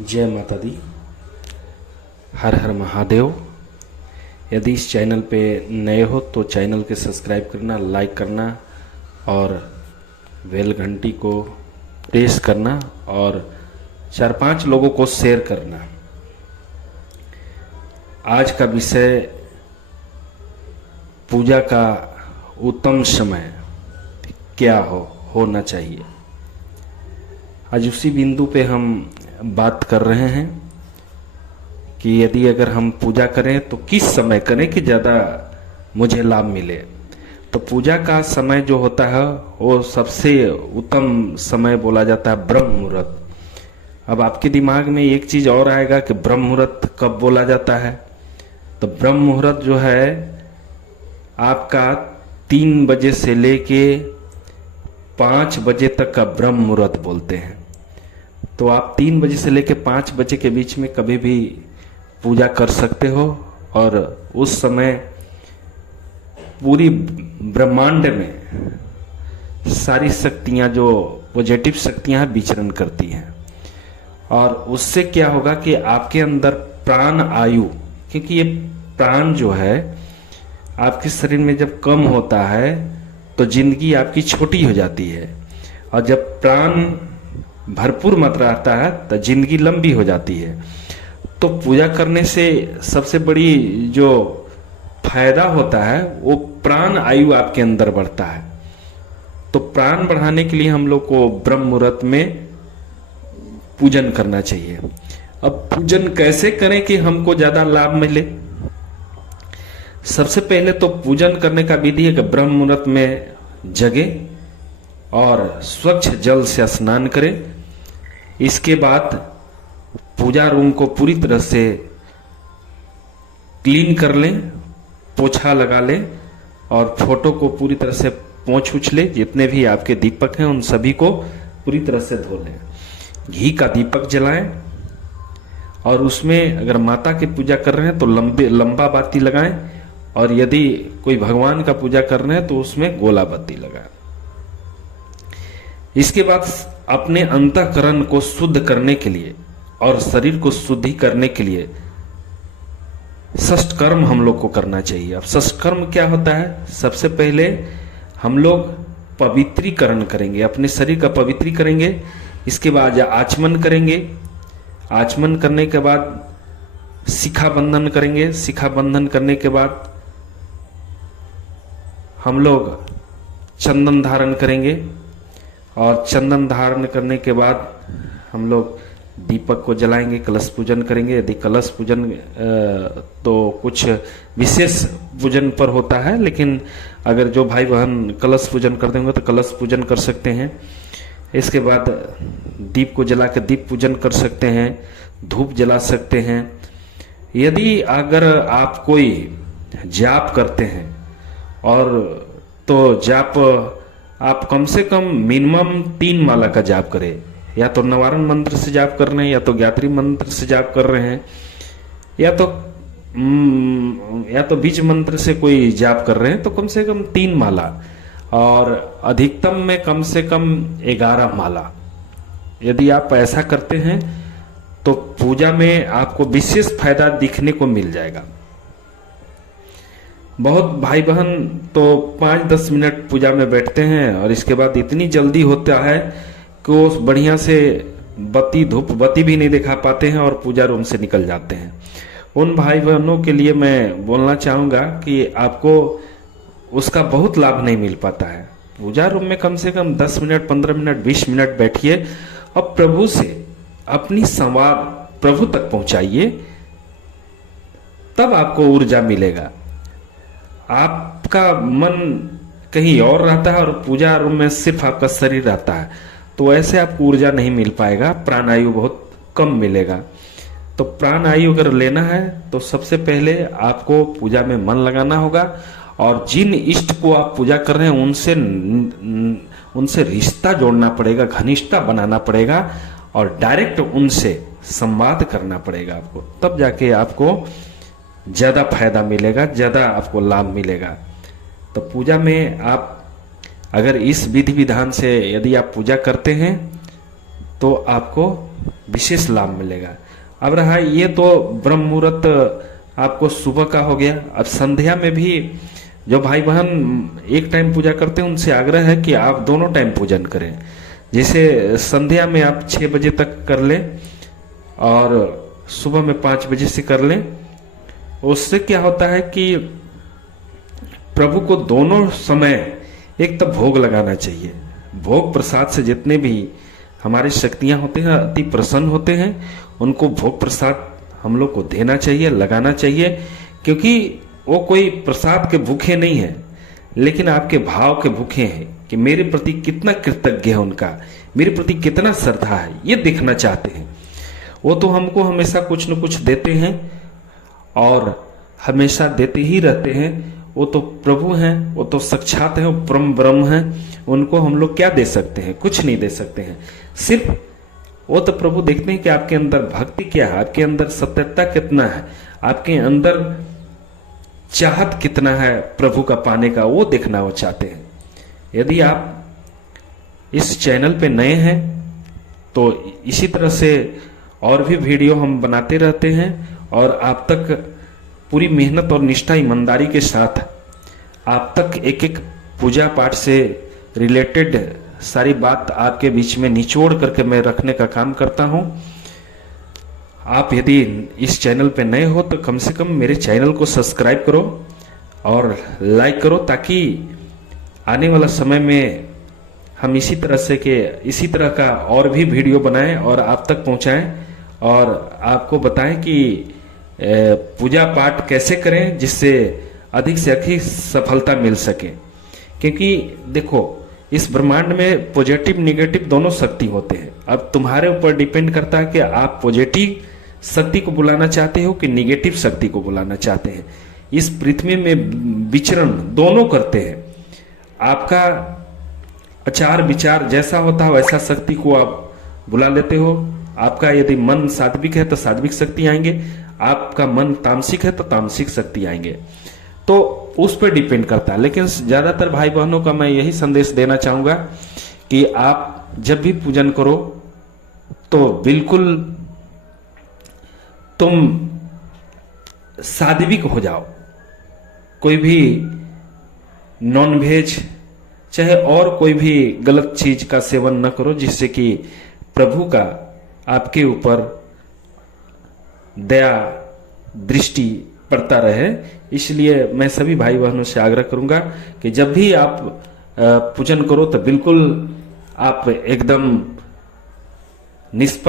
जय माता दी। हर हर महादेव। यदि इस चैनल पे नए हो तो चैनल के सब्सक्राइब करना, लाइक करना और बेल घंटी को प्रेस करना और 4-5 लोगों को शेयर करना। आज का विषय पूजा का उत्तम समय क्या होना चाहिए। आज उसी बिंदु पे हम बात कर रहे हैं कि यदि अगर हम पूजा करें तो किस समय करें कि ज़्यादा मुझे लाभ मिले। तो पूजा का समय जो होता है वो सबसे उत्तम समय बोला जाता है ब्रह्म मुहूर्त। अब आपके दिमाग में एक चीज़ और आएगा कि ब्रह्म मुहूर्त कब बोला जाता है। तो ब्रह्म मुहूर्त जो है आपका 3 बजे से लेके 5 बजे तक का ब्रह्म मुहूर्त बोलते हैं। तो आप 3 बजे से लेके 5 बजे के बीच में कभी भी पूजा कर सकते हो और उस समय पूरी ब्रह्मांड में सारी शक्तियां जो पॉजिटिव शक्तियां विचरण करती हैं और उससे क्या होगा कि आपके अंदर प्राण आयु, क्योंकि ये प्राण जो है आपके शरीर में जब कम होता है तो जिंदगी आपकी छोटी हो जाती है और जब प्राण भरपूर मात्रा आता है तो जिंदगी लंबी हो जाती है। तो पूजा करने से सबसे बड़ी जो फायदा होता है वो प्राण आयु आपके अंदर बढ़ता है। तो प्राण बढ़ाने के लिए हम लोग को ब्रह्म मुहूर्त में पूजन करना चाहिए। अब पूजन कैसे करें कि हमको ज्यादा लाभ मिले। सबसे पहले तो पूजन करने का विधि है कि ब्रह्म मुहूर्त में जगे और स्वच्छ जल से स्नान करें। इसके बाद पूजा रूम को पूरी तरह से क्लीन कर लें, पोछा लगा लें और फोटो को पूरी तरह से पोंछ उछले। जितने भी आपके दीपक हैं उन सभी को पूरी तरह से धो लें। घी का दीपक जलाएं और उसमें अगर माता की पूजा कर रहे हैं तो लंबा बाती लगाएं और यदि कोई भगवान का पूजा कर रहे हैं तो उसमें गोला बत्ती लगाएं। इसके बाद अपने अंतःकरण को शुद्ध करने के लिए और शरीर को शुद्धि करने के लिए षष्ठ कर्म हम लोग को करना चाहिए। अब षष्ठ कर्म क्या होता है? सबसे पहले हम लोग पवित्रीकरण करेंगे, अपने शरीर का पवित्री करेंगे। इसके बाद आचमन करेंगे। आचमन करने के बाद शिखा बंधन करेंगे। शिखा बंधन करने के बाद हम लोग चंदन धारण करेंगे और चंदन धारण करने के बाद हम लोग दीपक को जलाएंगे, कलश पूजन करेंगे। यदि कलश पूजन तो कुछ विशेष पूजन पर होता है, लेकिन अगर जो भाई बहन कलश पूजन कर देंगे तो कलश पूजन कर सकते हैं। इसके बाद दीप को जला के दीप पूजन कर सकते हैं, धूप जला सकते हैं। यदि अगर आप कोई जाप करते हैं और तो जाप आप कम से कम मिनिमम 3 माला का जाप करें। या तो नवारण मंत्र से जाप कर रहे हैं, या तो गायत्री मंत्र से जाप कर रहे हैं, या तो बीज मंत्र से कोई जाप कर रहे हैं, तो कम से कम 3 माला और अधिकतम में कम से कम 11 माला। यदि आप ऐसा करते हैं तो पूजा में आपको विशेष फायदा दिखने को मिल जाएगा। बहुत भाई बहन तो 5-10 मिनट पूजा में बैठते हैं और इसके बाद इतनी जल्दी होता है कि वो बढ़िया से धूप बत्ती भी नहीं दिखा पाते हैं और पूजा रूम से निकल जाते हैं। उन भाई बहनों के लिए मैं बोलना चाहूँगा कि आपको उसका बहुत लाभ नहीं मिल पाता है। पूजा रूम में कम से कम 10 मिनट, 15 मिनट, 20 मिनट बैठिए और प्रभु से अपनी संवाद प्रभु तक पहुंचाइए, तब आपको ऊर्जा मिलेगा। आपका मन कहीं और रहता है और पूजा रूम में सिर्फ आपका शरीर रहता है, तो ऐसे आपको ऊर्जा नहीं मिल पाएगा, प्राणायु बहुत कम मिलेगा। तो प्राणायु अगर लेना है तो सबसे पहले आपको पूजा में मन लगाना होगा और जिन इष्ट को आप पूजा कर रहे हैं उनसे रिश्ता जोड़ना पड़ेगा, घनिष्ठता बनाना पड़ेगा और डायरेक्ट उनसे संवाद करना पड़ेगा आपको। तब जाके आपको ज्यादा फायदा मिलेगा, ज्यादा आपको लाभ मिलेगा। तो पूजा में आप अगर इस विधि विधान से यदि आप पूजा करते हैं तो आपको विशेष लाभ मिलेगा। अब रहा ये तो ब्रह्म मुहूर्त आपको सुबह का हो गया। अब संध्या में भी जो भाई बहन एक टाइम पूजा करते हैं उनसे आग्रह है कि आप दोनों टाइम पूजन करें। जैसे संध्या में आप 6 बजे तक कर लें और सुबह में 5 बजे से कर लें। उससे क्या होता है कि प्रभु को दोनों समय एक तो भोग लगाना चाहिए। भोग प्रसाद से जितने भी हमारी शक्तियां होते हैं अति प्रसन्न होते हैं, उनको भोग प्रसाद हम लोग को देना चाहिए, लगाना चाहिए, क्योंकि वो कोई प्रसाद के भूखे नहीं है, लेकिन आपके भाव के भूखे हैं कि मेरे प्रति कितना कृतज्ञ है उनका, मेरे प्रति कितना श्रद्धा है, ये देखना चाहते हैं। वो तो हमको हमेशा कुछ न कुछ देते हैं और हमेशा देते ही रहते हैं। वो तो प्रभु हैं, वो तो साक्षात हैं, वो परम ब्रह्म हैं। उनको हम लोग क्या दे सकते हैं? कुछ नहीं दे सकते हैं। सिर्फ वो तो प्रभु देखते हैं कि आपके अंदर भक्ति क्या है, आपके अंदर सत्यता कितना है, आपके अंदर चाहत कितना है प्रभु का पाने का, वो देखना वो चाहते हैं। यदि आप इस चैनल पे नए हैं तो इसी तरह से और भी वीडियो हम बनाते रहते हैं और आप तक पूरी मेहनत और निष्ठा ईमानदारी के साथ आप तक एक एक पूजा पाठ से रिलेटेड सारी बात आपके बीच में निचोड़ करके मैं रखने का काम करता हूं। आप यदि इस चैनल पे नए हो तो कम से कम मेरे चैनल को सब्सक्राइब करो और लाइक करो, ताकि आने वाला समय में हम इसी तरह का और भी वीडियो बनाएं और आप तक पहुंचाएं और आपको बताएं कि पूजा पाठ कैसे करें जिससे अधिक से अधिक सफलता मिल सके। क्योंकि देखो इस ब्रह्मांड में पॉजिटिव निगेटिव दोनों शक्ति होते हैं। अब तुम्हारे ऊपर डिपेंड करता है कि आप पॉजिटिव शक्ति को बुलाना चाहते हो कि निगेटिव शक्ति को बुलाना चाहते हैं। इस पृथ्वी में विचरण दोनों करते हैं। आपका आचार विचार जैसा होता है वैसा शक्ति को आप बुला लेते हो। आपका यदि मन सात्विक है तो सात्विक शक्ति आएंगे, आपका मन तामसिक है तो तामसिक शक्ति आएंगे। तो उस पर डिपेंड करता है। लेकिन ज्यादातर भाई बहनों का मैं यही संदेश देना चाहूंगा कि आप जब भी पूजन करो तो बिल्कुल तुम सात्विक हो जाओ। कोई भी नॉन वेज चाहे और कोई भी गलत चीज का सेवन न करो, जिससे कि प्रभु का आपके ऊपर दया दृष्टि पड़ता रहे। इसलिए मैं सभी भाई बहनों से आग्रह करूंगा कि जब भी आप पूजन करो तो बिल्कुल आप एकदम निष्पक्ष